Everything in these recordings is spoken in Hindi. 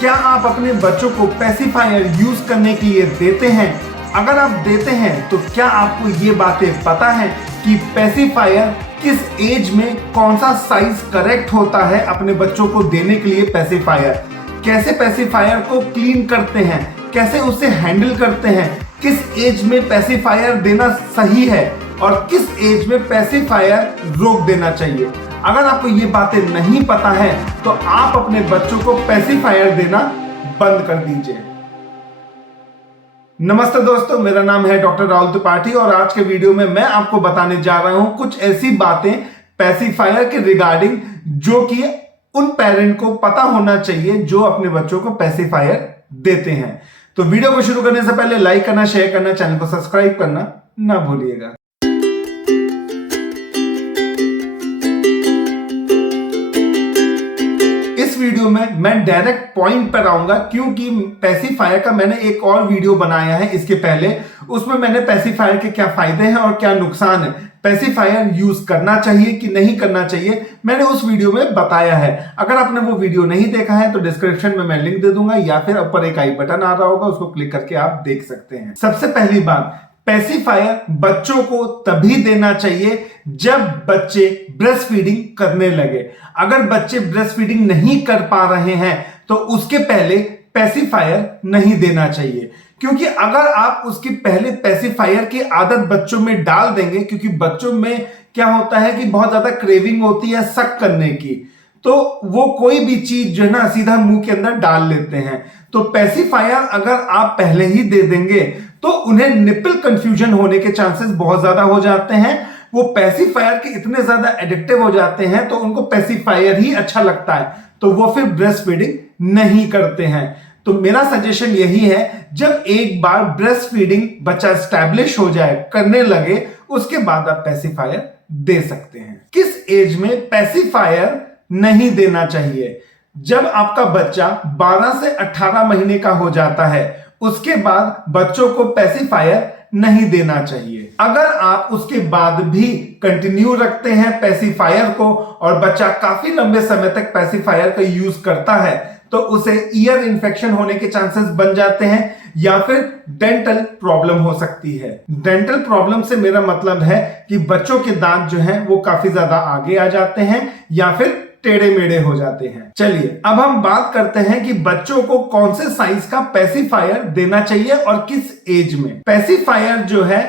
क्या आप अपने बच्चों को पेसिफायर यूज करने के लिए देते हैं? अगर आप देते हैं तो क्या आपको ये बातें पता है कि पेसिफायर किस एज में कौन सा साइज करेक्ट होता है अपने बच्चों को देने के लिए? पेसिफायर कैसे पेसिफायर को क्लीन करते हैं, कैसे उसे हैंडल करते हैं, किस एज में पेसिफायर देना सही है और किस एज में पेसिफायर रोक देना चाहिए। अगर आपको ये बातें नहीं पता है तो आप अपने बच्चों को पेसिफायर देना बंद कर दीजिए। नमस्ते दोस्तों, मेरा नाम है डॉक्टर राहुल त्रिपाठी और आज के वीडियो में मैं आपको बताने जा रहा हूं कुछ ऐसी बातें पेसिफायर के रिगार्डिंग जो कि उन पेरेंट को पता होना चाहिए जो अपने बच्चों को पेसिफायर देते हैं। तो वीडियो को शुरू करने से पहले लाइक करना, शेयर करना, चैनल को सब्सक्राइब करना ना भूलिएगा। वीडियो में मैं डायरेक्ट पॉइंट पर आऊंगा क्योंकि पेसिफायर का मैंने एक और वीडियो बनाया है इसके पहले। उसमें मैंने पेसिफायर के क्या फायदे हैं और क्या नुकसान है, पेसिफायर यूज करना चाहिए कि नहीं करना चाहिए, मैंने उस वीडियो में बताया है। अगर आपने वो वीडियो नहीं देखा है तो डिस्क्रिप्शन में मैं लिंक दे दूंगा या फिर ऊपर एक आई बटन आ रहा होगा, उसको क्लिक करके आप देख सकते हैं। सबसे पहली बात, पेसिफायर बच्चों को तभी देना चाहिए जब बच्चे ब्रेस्ट फीडिंग करने लगे। अगर बच्चे ब्रेस्ट फीडिंग नहीं कर पा रहे हैं तो उसके पहले पेसिफायर नहीं देना चाहिए, क्योंकि अगर आप उसकी पहले पेसिफायर की आदत बच्चों में डाल देंगे, क्योंकि बच्चों में क्या होता है कि बहुत ज्यादा क्रेविंग होती है सक करने की, तो वो कोई भी चीज जो है ना सीधा मुंह के अंदर डाल लेते हैं। तो पेसिफायर अगर आप पहले ही दे देंगे तो उन्हें निपल कंफ्यूजन होने के चांसेस बहुत ज्यादा हो जाते हैं। वो पेसिफायर के इतने ज्यादा एडिक्टिव हो जाते हैं तो उनको पेसिफायर ही अच्छा लगता है, तो वो फिर ब्रेस्ट फीडिंग नहीं करते हैं। तो मेरा सजेशन यही है, जब एक बार ब्रेस्ट फीडिंग बच्चा स्टैब्लिश हो जाए, करने लगे, उसके बाद आप पेसिफायर दे सकते हैं। किस एज में पेसिफायर नहीं देना चाहिए? जब आपका बच्चा 12 से 18 महीने का हो जाता है उसके बाद बच्चों को पेसिफायर नहीं देना चाहिए। अगर आप उसके बाद भी कंटिन्यू रखते हैं पेसिफायर को और बच्चा काफी लंबे समय तक पेसिफायर का यूज करता है तो उसे ईयर इन्फेक्शन होने के चांसेस बन जाते हैं या फिर डेंटल प्रॉब्लम हो सकती है। डेंटल प्रॉब्लम से मेरा मतलब है कि बच्चों के दांत जो हैं वो काफी ज्यादा आगे आ जाते हैं या फिर टेढ़े मेढ़े हो जाते हैं। चलिए अब हम बात करते हैं कि बच्चों को कौन से साइज का पेसिफायर देना चाहिए और किस एज में। पेसिफायर जो है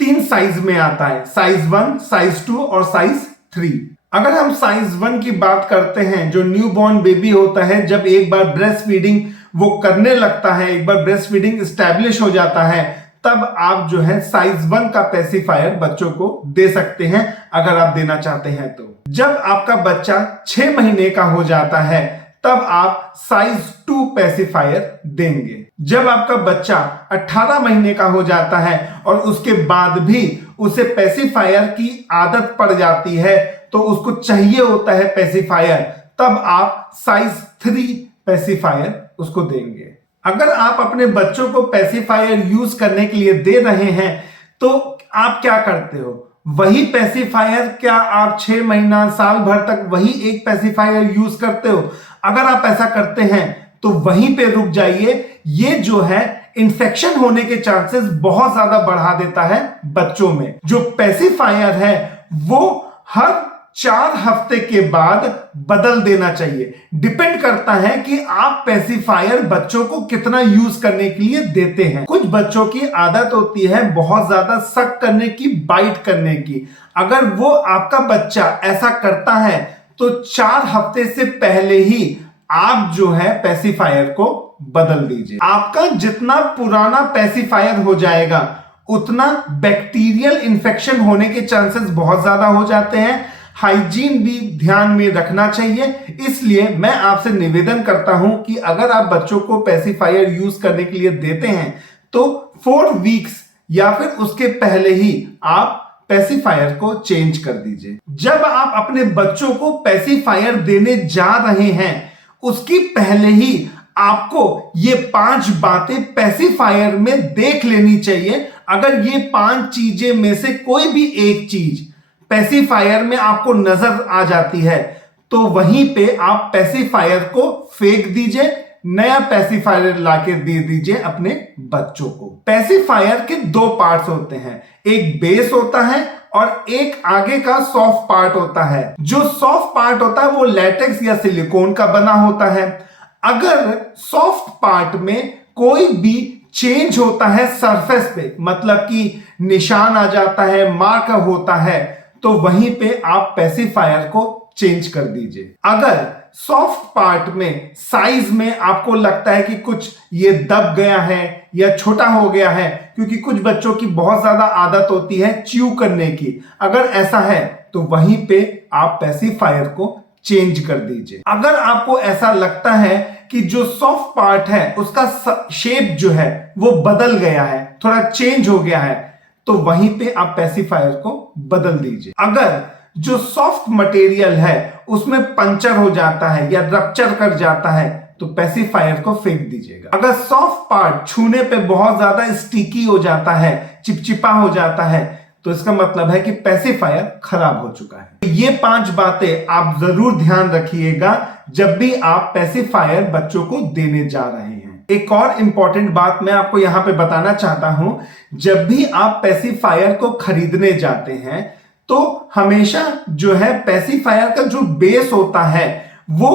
3 साइज में आता है, साइज 1, साइज 2 और साइज 3। अगर हम साइज 1 की बात करते हैं, जो न्यूबॉर्न बेबी होता है, जब एक बार ब्रेस्ट फीडिंग वो करने लगता है, एक बार ब्रेस्ट फीडिंग एस्टैब्लिश हो जाता है, तब आप जो है साइज 1 का पेसिफायर बच्चों को दे सकते हैं अगर आप देना चाहते हैं तो। जब आपका बच्चा 6 महीने का हो जाता है तब आप साइज 2 पेसिफायर देंगे। जब आपका बच्चा 18 महीने का हो जाता है और उसके बाद भी उसे पेसिफायर की आदत पड़ जाती है तो उसको चाहिए होता है पेसिफायर, तब आप साइज 3 पेसिफायर उसको देंगे। अगर आप अपने बच्चों को पेसिफायर यूज करने के लिए दे रहे हैं तो आप क्या करते हो? वही पेसिफायर क्या आप 6 महीना, साल भर तक वही एक पेसिफायर यूज करते हो? अगर आप ऐसा करते हैं तो वहीं पे रुक जाइए। ये जो है इन्फेक्शन होने के चांसेस बहुत ज्यादा बढ़ा देता है बच्चों में। जो पेसिफायर है वो हर 4 हफ्ते के बाद बदल देना चाहिए। डिपेंड करता है कि आप पेसिफायर बच्चों को कितना यूज करने के लिए देते हैं। कुछ बच्चों की आदत होती है बहुत ज्यादा सक करने की, बाइट करने की। अगर वो आपका बच्चा ऐसा करता है तो 4 हफ्ते से पहले ही आप जो है पेसिफायर को बदल दीजिए। आपका जितना पुराना पेसिफायर हो जाएगा उतना बैक्टीरियल इंफेक्शन होने के चांसेस बहुत ज्यादा हो जाते हैं। हाइजीन भी ध्यान में रखना चाहिए। इसलिए मैं आपसे निवेदन करता हूं कि अगर आप बच्चों को पेसिफायर यूज करने के लिए देते हैं तो 4 वीक्स या फिर उसके पहले ही आप पेसिफायर को चेंज कर दीजिए। जब आप अपने बच्चों को पेसिफायर देने जा रहे हैं उसकी पहले ही आपको ये 5 बातें पेसिफायर में देख लेनी चाहिए। अगर ये 5 चीजें में से कोई भी एक चीज पेसिफायर में आपको नजर आ जाती है तो वहीं पे आप पेसिफायर को फेंक दीजिए नया पेसिफायर लाके दे दीजिए अपने बच्चों को। पेसिफायर के दो पार्ट्स होते हैं, एक बेस होता है और एक आगे का सॉफ्ट पार्ट होता है। जो सॉफ्ट पार्ट होता है वो लेटेक्स या सिलिकॉन का बना होता है। अगर सॉफ्ट पार्ट में कोई भी चेंज होता है सरफेस पे, मतलब कि निशान आ जाता है, मार्क होता है, तो वहीं पे आप पेसिफायर को चेंज कर दीजिए। अगर सॉफ्ट पार्ट में साइज में आपको लगता है कि कुछ ये दब गया है या छोटा हो गया है, क्योंकि कुछ बच्चों की बहुत ज्यादा आदत होती है च्यू करने की, अगर ऐसा है तो वहीं पे आप पेसिफायर को चेंज कर दीजिए। अगर आपको ऐसा लगता है कि जो सॉफ्ट पार्ट है उसका शेप जो है वो बदल गया है, थोड़ा चेंज हो गया है, तो वहीं पे आप पेसिफायर को बदल दीजिए। अगर जो सॉफ्ट मटेरियल है उसमें पंचर हो जाता है या रप्चर कर जाता है तो पेसिफायर को फेंक दीजिएगा। अगर सॉफ्ट पार्ट छूने पे बहुत ज्यादा स्टिकी हो जाता है, चिपचिपा हो जाता है, तो इसका मतलब है कि पेसिफायर खराब हो चुका है। ये 5 बातें आप जरूर ध्यान रखिएगा जब भी आप पेसिफायर बच्चों को देने जा रहे हैं। एक और इंपॉर्टेंट बात मैं आपको यहां पे बताना चाहता हूं, जब भी आप पेसिफायर को खरीदने जाते हैं तो हमेशा जो है पेसिफायर का जो बेस होता है वो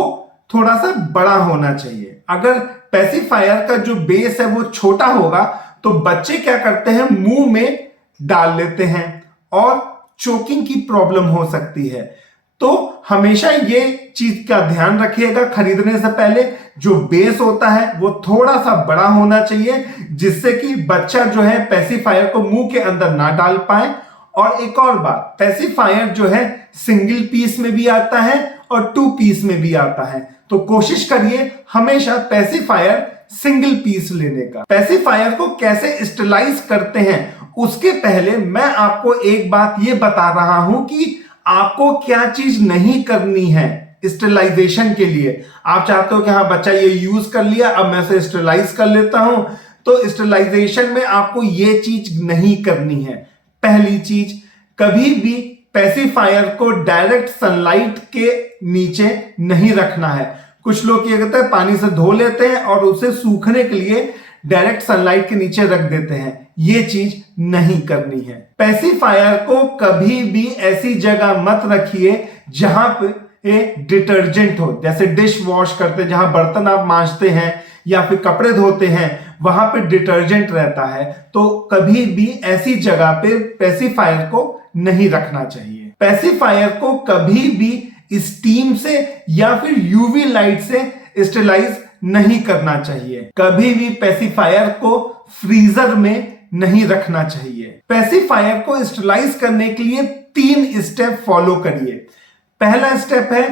थोड़ा सा बड़ा होना चाहिए। अगर पेसिफायर का जो बेस है वो छोटा होगा तो बच्चे क्या करते हैं, मुंह में डाल लेते हैं और चोकिंग की प्रॉब्लम हो सकती है। तो हमेशा ये चीज का ध्यान रखिएगा, खरीदने से पहले जो बेस होता है वो थोड़ा सा बड़ा होना चाहिए, जिससे कि बच्चा जो है पेसिफायर को मुंह के अंदर ना डाल पाए। और एक और बात, पेसिफायर जो है सिंगल पीस में भी आता है और 2 पीस में भी आता है, तो कोशिश करिए हमेशा पेसिफायर सिंगल पीस लेने का। पेसिफायर को कैसे स्टरलाइज करते हैं उसके पहले मैं आपको एक बात ये बता रहा हूं कि आपको क्या चीज नहीं करनी है स्टरलाइजेशन के लिए। आप चाहते हो कि हाँ बच्चा ये यूज कर लिया, अब मैं इसे स्टरलाइज कर लेता हूं, तो स्टरलाइजेशन में आपको ये चीज नहीं करनी है। पहली चीज, कभी भी पेसिफायर को डायरेक्ट सनलाइट के नीचे नहीं रखना है। कुछ लोग ये कहते हैं पानी से धो लेते हैं और उसे सूखने के लिए डायरेक्ट सनलाइट के नीचे रख देते हैं, ये चीज नहीं करनी है। पेसिफायर को कभी भी ऐसी जगह मत रखिए जहां पे डिटर्जेंट हो, जैसे डिश वॉश करते हैं, जहां बर्तन आप मांजते हैं या फिर कपड़े धोते हैं वहां पे डिटर्जेंट रहता है, तो कभी भी ऐसी जगह पे पेसिफायर को नहीं रखना चाहिए। पेसिफायर को कभी भी स्टीम से या फिर यूवी लाइट से स्टरलाइज नहीं करना चाहिए। कभी भी पेसिफायर को फ्रीजर में नहीं रखना चाहिए। पेसिफायर को स्टरलाइज करने के लिए 3 स्टेप फॉलो करिए। पहला स्टेप है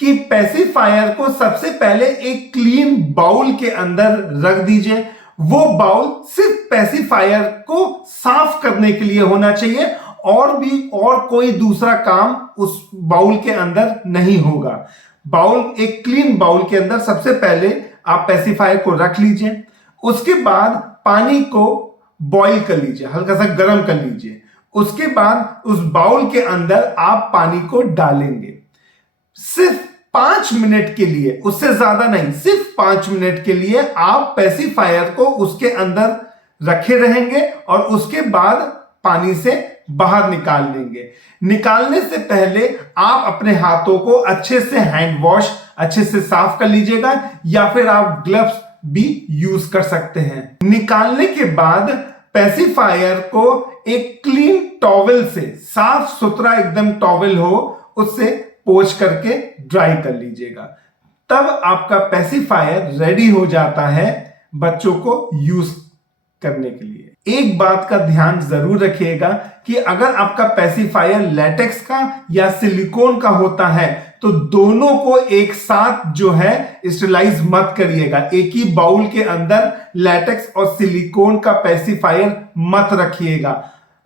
कि पेसिफायर को सबसे पहले एक क्लीन बाउल के अंदर रख दीजिए। वो बाउल सिर्फ पेसिफायर को साफ करने के लिए होना चाहिए, और कोई दूसरा काम उस बाउल के अंदर नहीं होगा। एक क्लीन बाउल के अंदर सबसे पहले आप पेसिफायर को रख लीजिए। उसके बाद पानी को बॉईल कर लीजिए, हल्का सा गर्म कर लीजिए। उसके बाद उस बाउल के अंदर आप पानी को डालेंगे। सिर्फ 5 मिनट के लिए, उससे ज्यादा नहीं, सिर्फ 5 मिनट के लिए आप पेसिफायर को उसके अंदर रखे रहेंगे और उसके बाद पानी से बाहर निकाल लेंगे। निकालने से पहले आप अपने हाथों को अच्छे से हैंड वॉश अच्छे से साफ कर लीजिएगा, या फिर आप ग्लव्स भी यूज कर सकते हैं। निकालने के बाद पेसिफायर को एक क्लीन टॉवेल से, साफ सुथरा एकदम टॉवेल हो, उससे पोंछ करके ड्राई कर लीजिएगा। तब आपका पेसिफायर रेडी हो जाता है बच्चों को यूज करने के लिए। एक बात का ध्यान जरूर रखिएगा कि अगर आपका पेसिफायर लेटेक्स का या सिलिकॉन का होता है तो दोनों को एक साथ जो है स्टरलाइज मत करिएगा। एक ही बाउल के अंदर लेटेक्स और सिलिकॉन का पेसिफायर मत रखिएगा।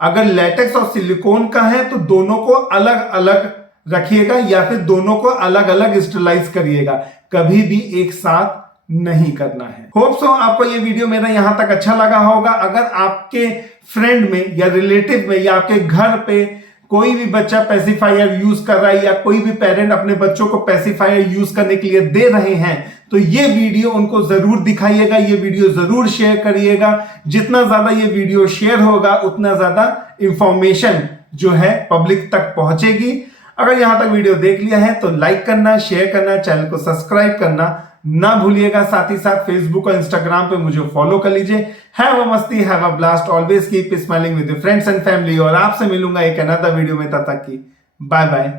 अगर लेटेक्स और सिलिकॉन का है तो दोनों को अलग अलग रखिएगा या फिर दोनों को अलग अलग स्टरलाइज करिएगा, कभी भी एक साथ नहीं करना है। होप सो आपको ये वीडियो मेरा यहां तक अच्छा लगा होगा। अगर आपके फ्रेंड में या रिलेटिव में या आपके घर पे कोई भी बच्चा पेसिफायर यूज कर रहा है या कोई भी पेरेंट अपने बच्चों को पेसिफायर यूज करने के लिए दे रहे हैं, तो ये वीडियो उनको जरूर दिखाइएगा, ये वीडियो जरूर शेयर करिएगा। जितना ज्यादा ये वीडियो शेयर होगा उतना ज्यादा इंफॉर्मेशन जो है पब्लिक तक पहुंचेगी। अगर यहां तक वीडियो देख लिया है तो लाइक करना, शेयर करना, चैनल को सब्सक्राइब करना ना भूलिएगा। साथ ही साथ फेसबुक और इंस्टाग्राम पे मुझे फॉलो कर लीजिए। हैव अ मस्ती, have a blast, always keep smiling with your friends and family. और आपसे मिलूंगा एक अनदर वीडियो में, तब तक की बाय बाय,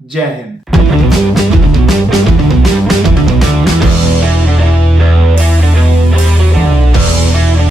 जय हिंद।